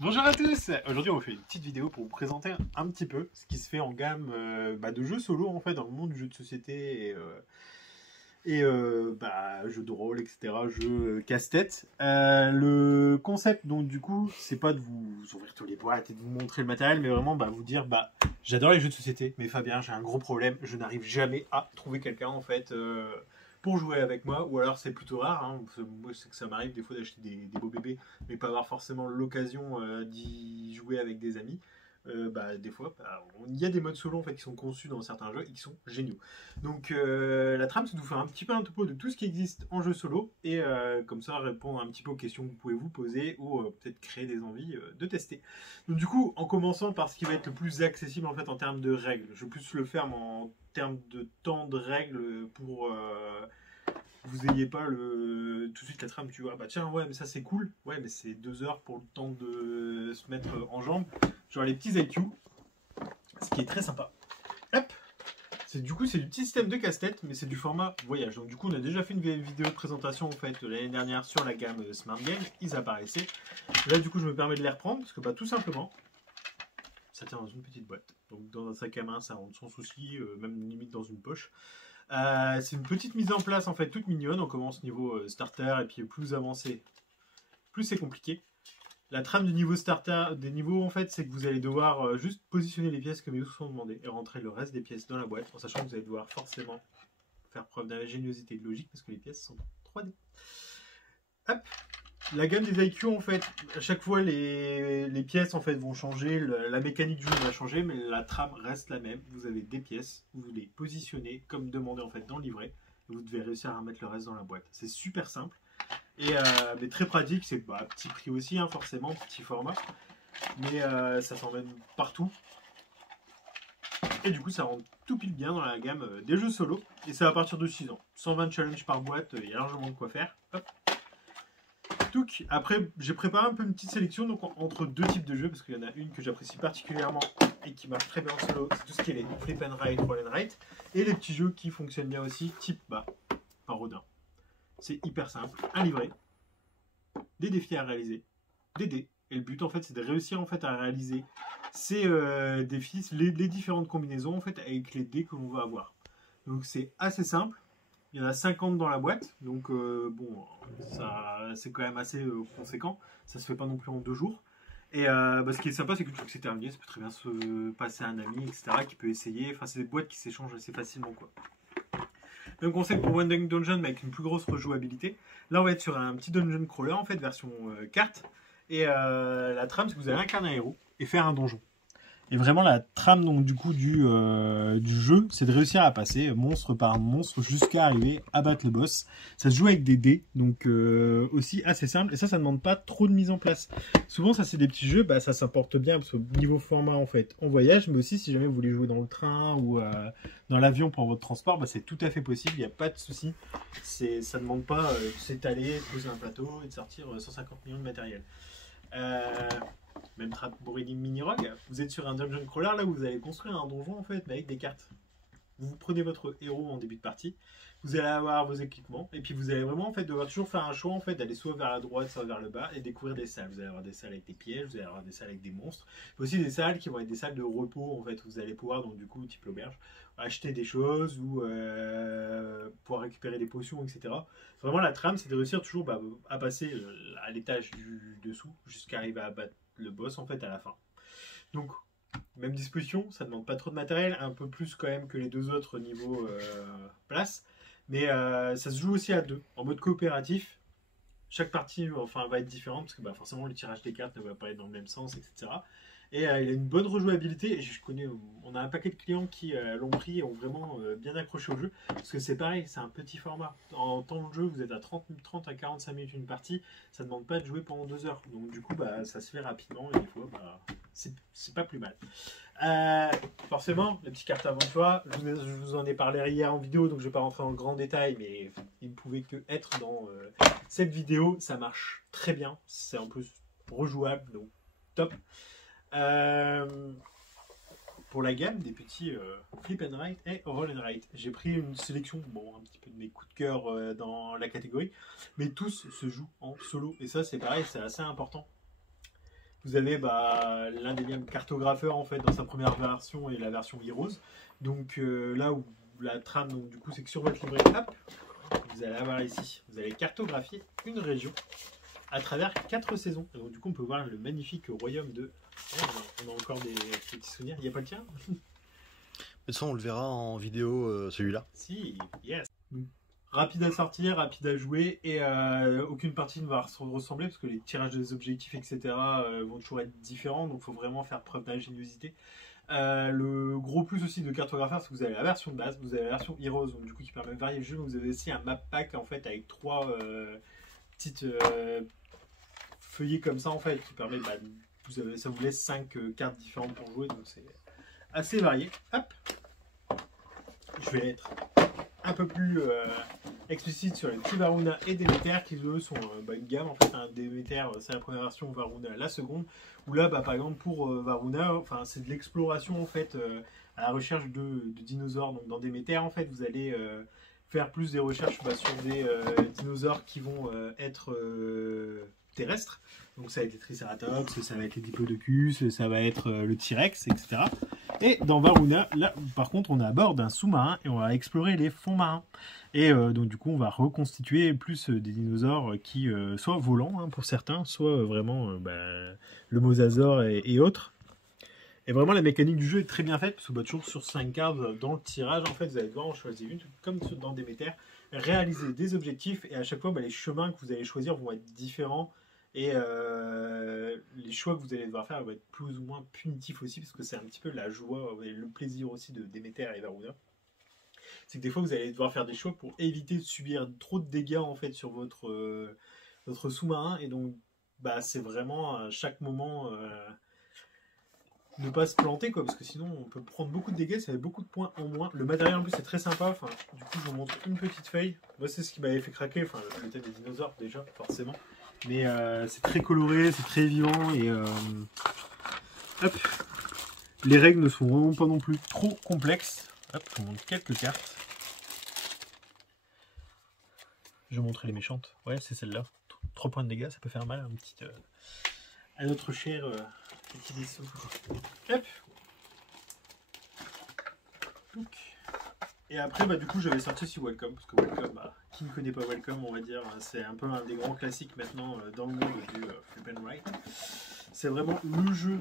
Bonjour à tous. Aujourd'hui on vous fait une petite vidéo pour vous présenter un petit peu ce qui se fait en gamme de jeux solo en fait dans le monde du jeu de société et jeux de rôle, etc., jeux casse-tête. Le concept donc du coup c'est pas de vous ouvrir tous les boîtes et de vous montrer le matériel, mais vraiment vous dire j'adore les jeux de société, mais Fabien, j'ai un gros problème, je n'arrive jamais à trouver quelqu'un en fait pour jouer avec moi, ou alors c'est plutôt rare, hein. Moi c'est que ça m'arrive des fois d'acheter des beaux bébés, mais pas avoir forcément l'occasion d'y jouer avec des amis. Des fois, il y a des modes solo en fait, qui sont conçus dans certains jeux et qui sont géniaux. Donc la trame, c'est de vous faire un petit peu un topo de tout ce qui existe en jeu solo, et comme ça répondre un petit peu aux questions que vous pouvez vous poser, ou peut-être créer des envies de tester. Donc du coup, en commençant par ce qui va être le plus accessible en fait en termes de règles, je vais plus le faire en termes de temps de règles pour vous ayez pas tout de suite la trame, tu vois, tiens, ouais, mais ça c'est cool, ouais, mais c'est 2 heures pour le temps de se mettre en jambes. Genre les petits IQ, ce qui est très sympa. Hop, c'est du petit système de casse-tête, mais c'est du format voyage. Donc du coup, on a déjà fait une vidéo de présentation en fait l'année dernière sur la gamme Smart Game, ils apparaissaient. Là, du coup, je me permets de les reprendre parce que tout simplement, ça tient dans une petite boîte. Donc dans un sac à main, ça rentre sans souci, même limite dans une poche. C'est une petite mise en place en fait toute mignonne. On commence niveau starter et puis plus avancé, plus c'est compliqué. La trame du niveau starter, des niveaux en fait, c'est que vous allez devoir juste positionner les pièces comme ils vous sont demandées et rentrer le reste des pièces dans la boîte, en sachant que vous allez devoir forcément faire preuve d'ingéniosité et de logique parce que les pièces sont 3D. Hop. La gamme des IQ en fait, à chaque fois les pièces en fait vont changer, la mécanique du jeu va changer, mais la trame reste la même. Vous avez des pièces, vous les positionnez comme demandé en fait dans le livret, et vous devez réussir à remettre le reste dans la boîte. C'est super simple et mais très pratique. C'est petit prix aussi, hein, forcément, petit format, mais ça s'emmène partout. Et du coup, ça rentre tout pile bien dans la gamme des jeux solo, et c'est à partir de 6 ans. 120 challenges par boîte, il y a largement de quoi faire. Hop. Après, j'ai préparé un peu une petite sélection donc entre deux types de jeux, parce qu'il y en a une que j'apprécie particulièrement et qui marche très bien en solo, c'est tout ce qui est les flip and write, roll and write, et les petits jeux qui fonctionnent bien aussi, type Rodin. C'est hyper simple, un livret, des défis à réaliser, des dés, et le but en fait c'est de réussir en fait à réaliser ces défis, les différentes combinaisons en fait avec les dés que l'on va avoir. Donc c'est assez simple. Il y en a 50 dans la boîte, donc c'est quand même assez conséquent. Ça se fait pas non plus en 2 jours. Et ce qui est sympa, c'est qu'une fois que c'est terminé, ça peut très bien se passer à un ami, etc., qui peut essayer. Enfin, c'est des boîtes qui s'échangent assez facilement, quoi. Même conseil pour Wandering Dungeon, mais avec une plus grosse rejouabilité. Là, on va être sur un petit dungeon crawler, en fait, version carte. Et la trame, c'est que vous allez incarner un héros et faire un donjon. Et vraiment la trame donc du coup du jeu, c'est de réussir à passer monstre par monstre jusqu'à arriver à battre le boss. Ça se joue avec des dés, donc aussi assez simple. Et ça demande pas trop de mise en place. Souvent ça c'est des petits jeux, ça s'apporte bien parce que niveau format en fait en voyage, mais aussi si jamais vous voulez jouer dans le train ou dans l'avion pour votre transport, c'est tout à fait possible, il n'y a pas de souci. Ça demande pas de s'étaler, de poser un plateau et de sortir 150 millions de matériel. Même Trampoline Mini-Rogue, vous êtes sur un dungeon crawler là où vous allez construire un donjon en fait, mais avec des cartes. Vous prenez votre héros en début de partie, vous allez avoir vos équipements, et puis vous allez vraiment en fait devoir toujours faire un choix en fait, d'aller soit vers la droite, soit vers le bas, et découvrir des salles. Vous allez avoir des salles avec des pièges, vous allez avoir des salles avec des monstres, mais aussi des salles qui vont être des salles de repos en fait, où vous allez pouvoir donc du coup type l'auberge acheter des choses ou pouvoir récupérer des potions, etc. Vraiment la trame c'est de réussir toujours à passer à l'étage du dessous jusqu'à arriver à battre le boss en fait à la fin. Donc même disposition, ça ne demande pas trop de matériel, un peu plus quand même que les deux autres niveau place, mais ça se joue aussi à 2 en mode coopératif. Chaque partie va être différente parce que forcément le tirage des cartes ne va pas être dans le même sens, etc. Et il a une bonne rejouabilité, et on a un paquet de clients qui l'ont pris et ont vraiment bien accroché au jeu, parce que c'est pareil, c'est un petit format. En temps de jeu, vous êtes à 30 à 45 minutes une partie, ça ne demande pas de jouer pendant 2 heures. Donc du coup, ça se fait rapidement, et des fois, c'est pas plus mal. Forcément, les petits cartes avant toi, je vous en ai parlé hier en vidéo, donc je ne vais pas rentrer en grand détail, mais il ne pouvait que être dans cette vidéo. Ça marche très bien, c'est en plus rejouable, donc top. pour la gamme des petits flip and write et roll and write. J'ai pris une sélection, bon, un petit peu de mes coups de cœur dans la catégorie, mais tous se jouent en solo. Et ça, c'est pareil, c'est assez important. Vous avez l'indéniable cartographeur en fait dans sa première version et la version Heroes. Donc là où la trame, donc, du coup, c'est que sur votre livret, hop, vous allez avoir ici, vous allez cartographier une région à travers 4 saisons. Et donc du coup, on peut voir le magnifique royaume de... on a encore des petits souvenirs. Il n'y a pas le tien? De toute façon, on le verra en vidéo, celui-là. Si, yes. Rapide à sortir, rapide à jouer, et aucune partie ne va ressembler, parce que les tirages des objectifs, etc. Vont toujours être différents, donc il faut vraiment faire preuve d'ingéniosité. Le gros plus aussi de cartographeur, c'est que vous avez la version de base, vous avez la version Heroes, donc du coup qui permet de varier le jeu, mais vous avez aussi un map pack en fait avec 3 petites feuillets comme ça en fait, qui permet, ça vous laisse 5 cartes différentes pour jouer, donc c'est assez varié. Hop, je vais être un peu plus explicite sur les petits Varuna et Déméter qui eux sont une gamme en fait. Déméter c'est la première version, Varuna la seconde. Où là par exemple pour Varuna, c'est de l'exploration en fait à la recherche de dinosaures. Donc dans Déméter en fait vous allez faire plus des recherches sur des dinosaures qui vont être terrestres. Donc ça va être les Triceratops, ça va être les Diplodocus, ça va être le T-Rex, etc. Et dans Varuna, là par contre on est à bord d'un sous-marin et on va explorer les fonds marins. Et donc du coup on va reconstituer plus des dinosaures qui soient volants pour certains, soit vraiment le mosasaure et autres. Et vraiment la mécanique du jeu est très bien faite, parce que toujours sur 5 cartes dans le tirage, en fait vous allez devoir en choisir une, comme dans Déméter, réaliser des objectifs, et à chaque fois les chemins que vous allez choisir vont être différents. Et les choix que vous allez devoir faire vont être plus ou moins punitifs aussi, parce que c'est un petit peu la joie et le plaisir aussi de Déméter et Varuna. C'est que des fois vous allez devoir faire des choix pour éviter de subir trop de dégâts en fait sur votre sous-marin, et donc c'est vraiment à chaque moment ne pas se planter parce que sinon on peut prendre beaucoup de dégâts, ça fait beaucoup de points en moins. Le matériel en plus c'est très sympa, du coup je vous montre une petite feuille. Moi c'est ce qui m'avait fait craquer, le thème des dinosaures déjà forcément. Mais c'est très coloré, c'est très vivant, et hop, les règles ne sont vraiment pas non plus trop complexes. Hop, je vous montre quelques cartes. Je vais montrer les méchantes. Ouais, c'est celle-là. 3 points de dégâts, ça peut faire mal à notre cher petit vaisseau. Hop. Et après, du coup, j'avais sorti aussi Welcome, parce que Welcome, qui ne connaît pas Welcome, on va dire, c'est un peu un des grands classiques maintenant dans le monde du Flip and Write. C'est vraiment le jeu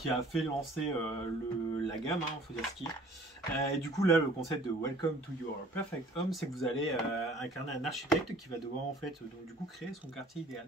qui a fait lancer la gamme, faut dire ce qui est. Et du coup, là, le concept de Welcome to your perfect home, c'est que vous allez incarner un architecte qui va devoir, en fait, donc du coup, créer son quartier idéal.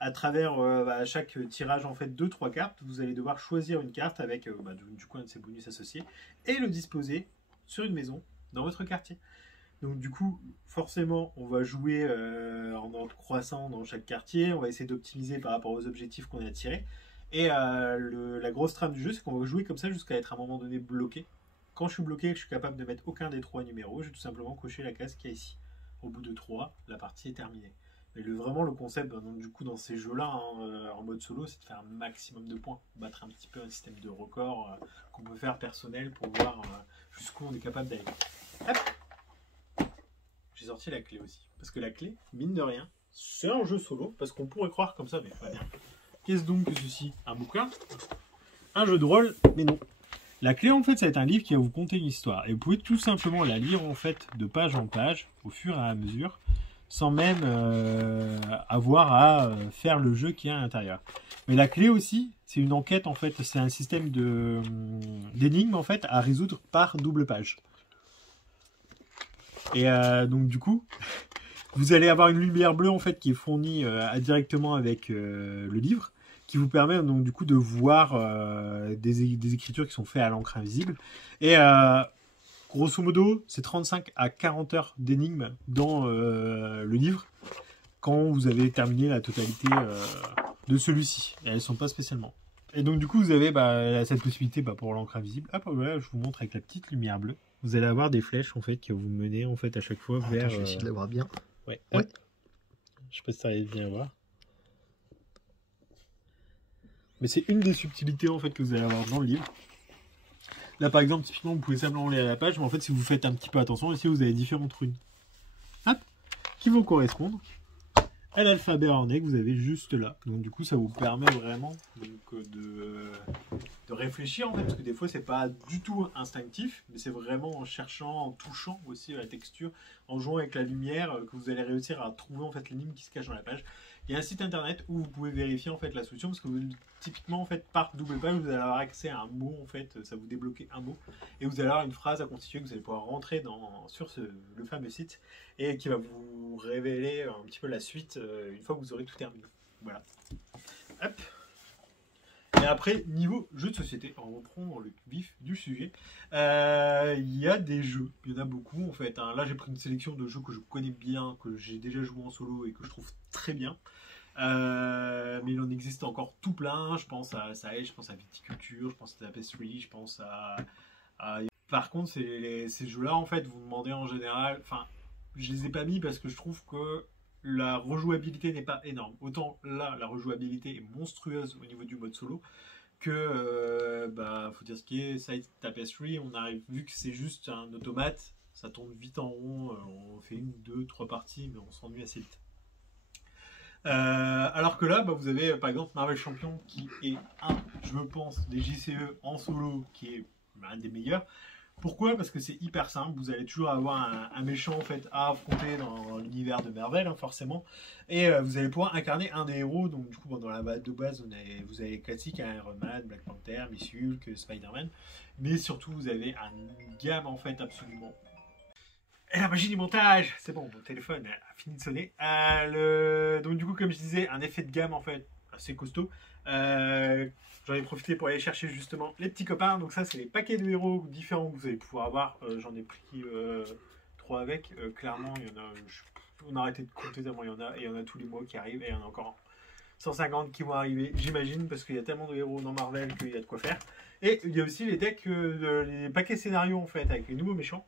À travers chaque tirage, en fait, 2-3 cartes, vous allez devoir choisir une carte avec, du coup, un de ses bonus associés, et le disposer sur une maison dans votre quartier. Donc du coup, forcément, on va jouer en ordre croissant dans chaque quartier, on va essayer d'optimiser par rapport aux objectifs qu'on a tirés. Et la grosse trame du jeu, c'est qu'on va jouer comme ça jusqu'à être à un moment donné bloqué. Quand je suis bloqué et que je suis capable de mettre aucun des 3 numéros, je vais tout simplement cocher la case qu'il y a ici. Au bout de 3, la partie est terminée. Mais vraiment le concept du coup dans ces jeux-là, en mode solo, c'est de faire un maximum de points. Battre un petit peu un système de record qu'on peut faire personnel pour voir jusqu'où on est capable d'aller. Hop, j'ai sorti la clé aussi. Parce que la clé, mine de rien, c'est un jeu solo, parce qu'on pourrait croire comme ça, mais pas bien. Qu'est-ce donc que ceci? Un bouquin? Un jeu de rôle? Mais non. La clé, en fait, ça va être un livre qui va vous conter une histoire. Et vous pouvez tout simplement la lire, en fait, de page en page, au fur et à mesure, sans même avoir à faire le jeu qui est à l'intérieur. Mais la clé aussi, c'est une enquête, en fait, c'est un système d'énigmes, en fait, à résoudre par double page. Et donc, du coup, vous allez avoir une lumière bleue, en fait, qui est fournie directement avec le livre, qui vous permet donc du coup de voir des écritures qui sont faites à l'encre invisible. Et grosso modo, c'est 35 à 40 heures d'énigmes dans le livre quand vous avez terminé la totalité de celui-ci. Et elles ne sont pas spécialement. Et donc du coup, vous avez cette possibilité pour l'encre invisible. Hop, voilà, je vous montre avec la petite lumière bleue. Vous allez avoir des flèches en fait qui vont vous mener en fait à chaque fois vers. Attends, je vais essayer de la voir bien. Ouais. Ouais. Je sais pas si ça arrive bien à voir. Mais c'est une des subtilités en fait que vous allez avoir dans le livre. Là, par exemple, typiquement, vous pouvez simplement lire la page, mais en fait, si vous faites un petit peu attention, ici, vous avez différentes runes. Hop, qui vont correspondre à l'alphabet randais que vous avez juste là. Donc du coup, ça vous permet vraiment donc, de réfléchir en fait, parce que des fois, c'est pas du tout instinctif, mais c'est vraiment en cherchant, en touchant aussi la texture, en jouant avec la lumière, que vous allez réussir à trouver en fait l'énigme qui se cache dans la page. Il y a un site internet où vous pouvez vérifier en fait la solution, parce que typiquement en fait par double page, vous allez avoir accès à un mot en fait, ça vous débloque un mot, et vous allez avoir une phrase à constituer que vous allez pouvoir rentrer sur le fameux site et qui va vous révéler un petit peu la suite une fois que vous aurez tout terminé. Voilà. Hop. Et après, niveau jeu de société, on reprend dans le vif du sujet. Il y a des jeux, il y en a beaucoup en fait. Hein. Là, j'ai pris une sélection de jeux que je connais bien, que j'ai déjà joué en solo et que je trouve très bien. Mais il en existe encore tout plein. Je pense à Sage, je pense à Viticulture, je pense à Tapestry, je pense à... Par contre, ces jeux-là, en fait, vous demandez en général... Enfin, je les ai pas mis parce que je trouve que la rejouabilité n'est pas énorme. Autant là, la rejouabilité est monstrueuse au niveau du mode solo que, faut dire ce qui est, Side Tapestry, on arrive, vu que c'est juste un automate, ça tourne vite en rond, on fait 1, 2, 3 parties, mais on s'ennuie assez vite. Alors que là, vous avez par exemple Marvel Champion qui est je pense, des JCE en solo qui est un des meilleurs. Pourquoi? Parce que c'est hyper simple, vous allez toujours avoir un méchant en fait à affronter dans l'univers de Marvel, hein, forcément, et vous allez pouvoir incarner un des héros. Donc du coup, dans la base de base, vous avez les classiques, hein, Iron Man, Black Panther, Miss Hulk, Spider-Man, mais surtout vous avez une gamme en fait absolument. Et la magie du montage, c'est bon, mon téléphone a fini de sonner. Donc du coup, comme je disais, un effet de gamme en fait assez costaud. J'en ai profité pour aller chercher justement les petits copains. Donc ça, c'est les paquets de héros différents que vous allez pouvoir avoir. J'en ai pris 3 avec. Clairement, il y en a. On a arrêté de compter tellement il y en a. Et il y en a tous les mois qui arrivent. Et il y en a encore 150 qui vont arriver, j'imagine, parce qu'il y a tellement de héros dans Marvel qu'il y a de quoi faire. Et il y a aussi les decks, les paquets scénarios en fait, avec les nouveaux méchants.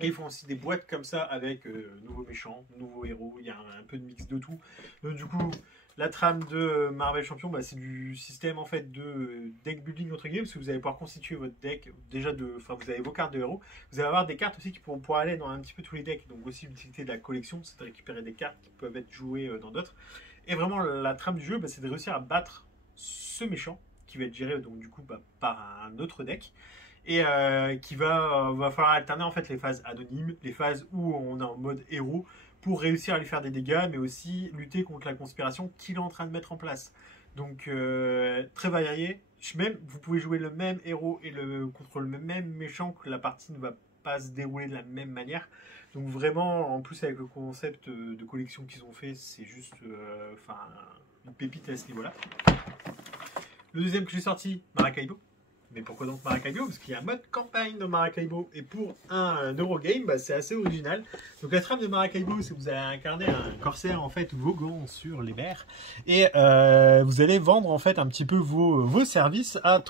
Et ils font aussi des boîtes comme ça avec nouveaux méchants, nouveaux héros. Il y a un peu de mix de tout. Donc du coup, la trame de Marvel Champion, c'est du système en fait de deck building entre guillemets, parce que vous allez pouvoir constituer votre deck déjà vous avez vos cartes de héros. Vous allez avoir des cartes aussi qui pourront pouvoir aller dans un petit peu tous les decks. Donc aussi l'utilité de la collection, c'est de récupérer des cartes qui peuvent être jouées dans d'autres. Et vraiment la trame du jeu, c'est de réussir à battre ce méchant qui va être géré donc du coup par un autre deck. Et qui va falloir alterner en fait les phases anonymes, les phases où on est en mode héros pour réussir à lui faire des dégâts, mais aussi lutter contre la conspiration qu'il est en train de mettre en place. Donc très varié. Même vous pouvez jouer le même héros et contre le même méchant, que la partie ne va pas se dérouler de la même manière. Donc vraiment, en plus avec le concept de collection qu'ils ont fait, c'est juste une pépite à ce niveau-là. Le deuxième que j'ai sorti, Maracaibo. Mais pourquoi donc Maracaibo? Parce qu'il y a un mode campagne dans Maracaibo. Et pour un Eurogame, c'est assez original. Donc la trame de Maracaibo, c'est que vous allez incarner un corsaire en fait voguant sur les mers. Et vous allez vendre en fait un petit peu vos services à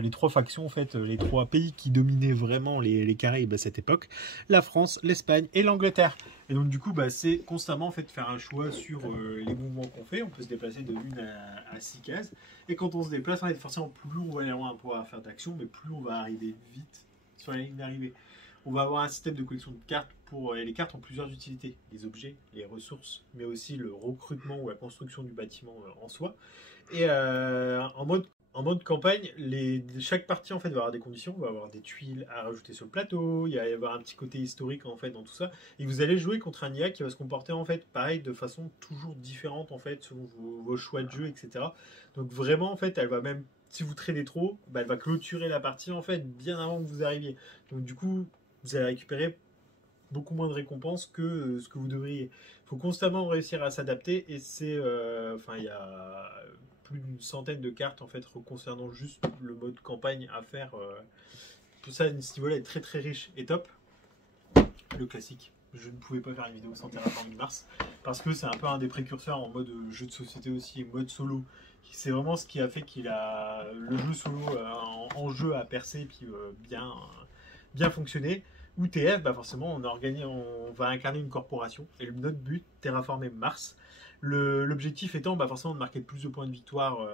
les trois factions, en fait, les trois pays qui dominaient vraiment les Caraïbes à cette époque. La France, l'Espagne et l'Angleterre. Et donc du coup, c'est constamment en fait faire un choix sur les mouvements qu'on fait. On peut se déplacer de 1 à 6 cases. Et quand on se déplace, forcément, plus on va aller loin pour faire d'action, mais plus on va arriver vite sur la ligne d'arrivée. On va avoir un système de collection de cartes et les cartes ont plusieurs utilités. Les objets, les ressources, mais aussi le recrutement ou la construction du bâtiment en soi. Et en mode campagne, chaque partie en fait va avoir des conditions, va avoir des tuiles à rajouter sur le plateau, il va y avoir un petit côté historique en fait dans tout ça, et vous allez jouer contre un IA qui va se comporter en fait pareil de façon toujours différente en fait selon vos choix de jeu, etc. Donc vraiment en fait elle va même, si vous tradez trop, elle va clôturer la partie en fait bien avant que vous arriviez. Donc du coup vous allez récupérer beaucoup moins de récompenses que ce que vous devriez. Il faut constamment réussir à s'adapter et c'est, il y a plus d'une centaine de cartes en fait concernant juste le mode campagne à faire. Tout ça, ce niveau-là est très très riche et top. Le classique. Je ne pouvais pas faire une vidéo sans Terraforming Mars parce que c'est un peu un des précurseurs en mode jeu de société aussi, mode solo. C'est vraiment ce qui a fait le jeu solo en jeu a percé et puis bien fonctionné. Ou TF, forcément, on va incarner une corporation. Et notre but, terraformer Mars. L'objectif étant forcément de marquer le plus de points de victoire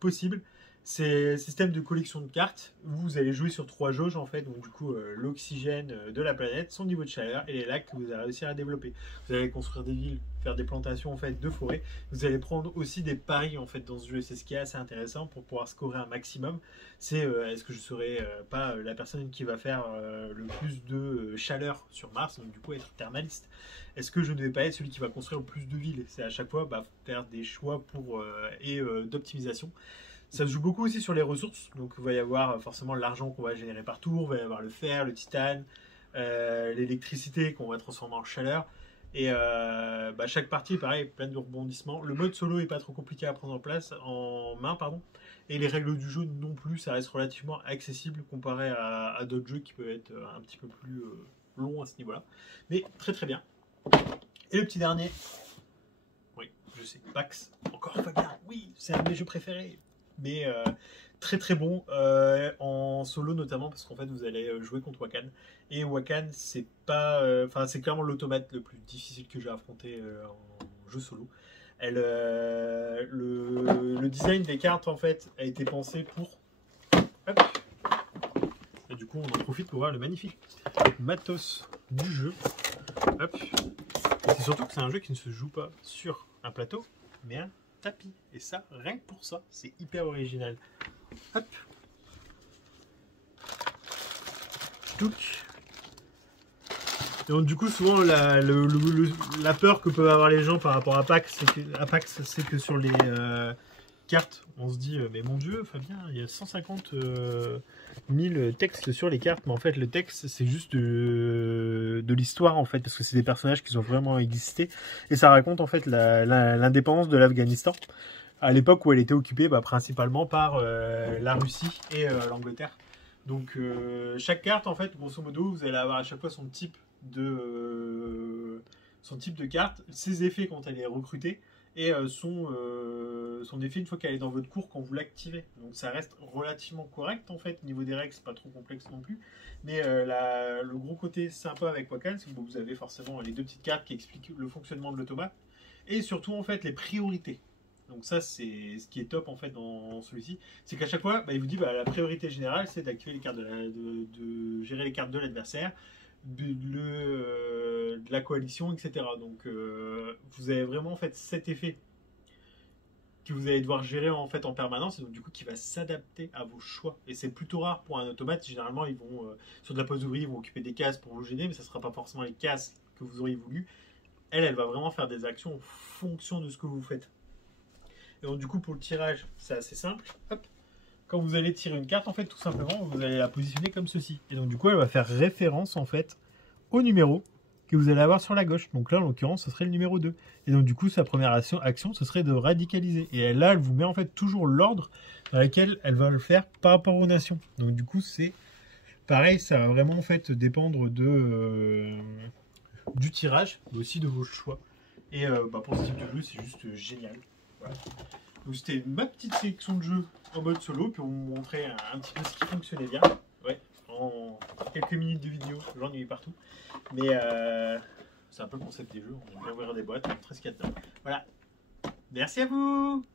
possible. C'est un système de collection de cartes. Vous allez jouer sur 3 jauges en fait, donc du coup l'oxygène de la planète, son niveau de chaleur et les lacs que vous allez réussir à développer. Vous allez construire des villes, faire des plantations en fait de forêt. Vous allez prendre aussi des paris en fait dans ce jeu. C'est ce qui est assez intéressant pour pouvoir scorer un maximum. C'est est-ce que je serai pas la personne qui va faire le plus de chaleur sur Mars, donc du coup être thermaliste. Est-ce que je ne vais pas être celui qui va construire le plus de villes? C'est à chaque fois faire des choix pour d'optimisation. Ça se joue beaucoup aussi sur les ressources, donc il va y avoir forcément l'argent qu'on va générer par tour, il va y avoir le fer, le titane, l'électricité qu'on va transformer en chaleur. Et chaque partie, pareil, plein de rebondissements. Le mode solo est pas trop compliqué à prendre en main, pardon. Et les règles du jeu non plus, ça reste relativement accessible comparé à d'autres jeux qui peuvent être un petit peu plus longs à ce niveau-là. Mais très très bien. Et le petit dernier, oui, je sais, Pax, encore Fabien, oui, c'est un de mes jeux préférés. Mais très très bon en solo notamment parce qu'en fait vous allez jouer contre Wakan et Wakan c'est pas c'est clairement l'automate le plus difficile que j'ai affronté en jeu solo. Le design des cartes en fait a été pensé pour hop. Et du coup on en profite pour voir le magnifique matos du jeu. Hop. C'est surtout que c'est un jeu qui ne se joue pas sur un plateau mais un tapis. Et ça, rien que pour ça, c'est hyper original. Hop. Touc. Et donc, du coup, souvent, la peur que peuvent avoir les gens par rapport à Pax, c'est que sur les cartes, on se dit, mais mon Dieu, Fabien, il y a 150 000 textes sur les cartes, mais en fait, le texte, c'est juste de l'histoire, en fait, parce que c'est des personnages qui ont vraiment existé, et ça raconte, en fait, l'indépendance de l'Afghanistan, à l'époque où elle était occupée principalement par la Russie et l'Angleterre. Donc, chaque carte, en fait, grosso modo, vous allez avoir à chaque fois son type de carte, ses effets quand elle est recrutée, et son effet une fois qu'elle est dans votre cours quand vous l'activez. Donc ça reste relativement correct en fait, niveau des règles c'est pas trop complexe non plus, mais le gros côté sympa avec Wakan c'est que vous avez forcément les deux petites cartes qui expliquent le fonctionnement de l'automate, et surtout en fait les priorités. Donc ça c'est ce qui est top en fait dans celui-ci, c'est qu'à chaque fois il vous dit la priorité générale c'est d'activer les cartes de gérer les cartes de l'adversaire, de la coalition, etc. Donc vous avez vraiment en fait cet effet que vous allez devoir gérer en fait en permanence, et donc du coup qui va s'adapter à vos choix. Et c'est plutôt rare pour un automate. Généralement ils vont sur de la pose d'ouvrier, ils vont occuper des cases pour vous gêner, mais ça ne sera pas forcément les cases que vous auriez voulu. Elle va vraiment faire des actions en fonction de ce que vous faites. Et donc du coup pour le tirage c'est assez simple. Hop. Quand vous allez tirer une carte, en fait, tout simplement, vous allez la positionner comme ceci. Et donc, du coup, elle va faire référence, en fait, au numéro que vous allez avoir sur la gauche. Donc là, en l'occurrence, ce serait le numéro 2. Et donc, du coup, sa première action, ce serait de radicaliser. Et là, elle vous met, en fait, toujours l'ordre dans lequel elle va le faire par rapport aux nations. Donc, du coup, c'est pareil, ça va vraiment, en fait, dépendre du tirage, mais aussi de vos choix. Et pour ce type de jeu, c'est juste génial. Voilà. Donc c'était ma petite sélection de jeux en mode solo, puis on vous montrait un petit peu ce qui fonctionnait bien. Ouais, en quelques minutes de vidéo, j'en ai eu partout. Mais c'est un peu le concept des jeux, on va ouvrir des boîtes, montrer ce qu'il y a dedans. Voilà. Merci à vous!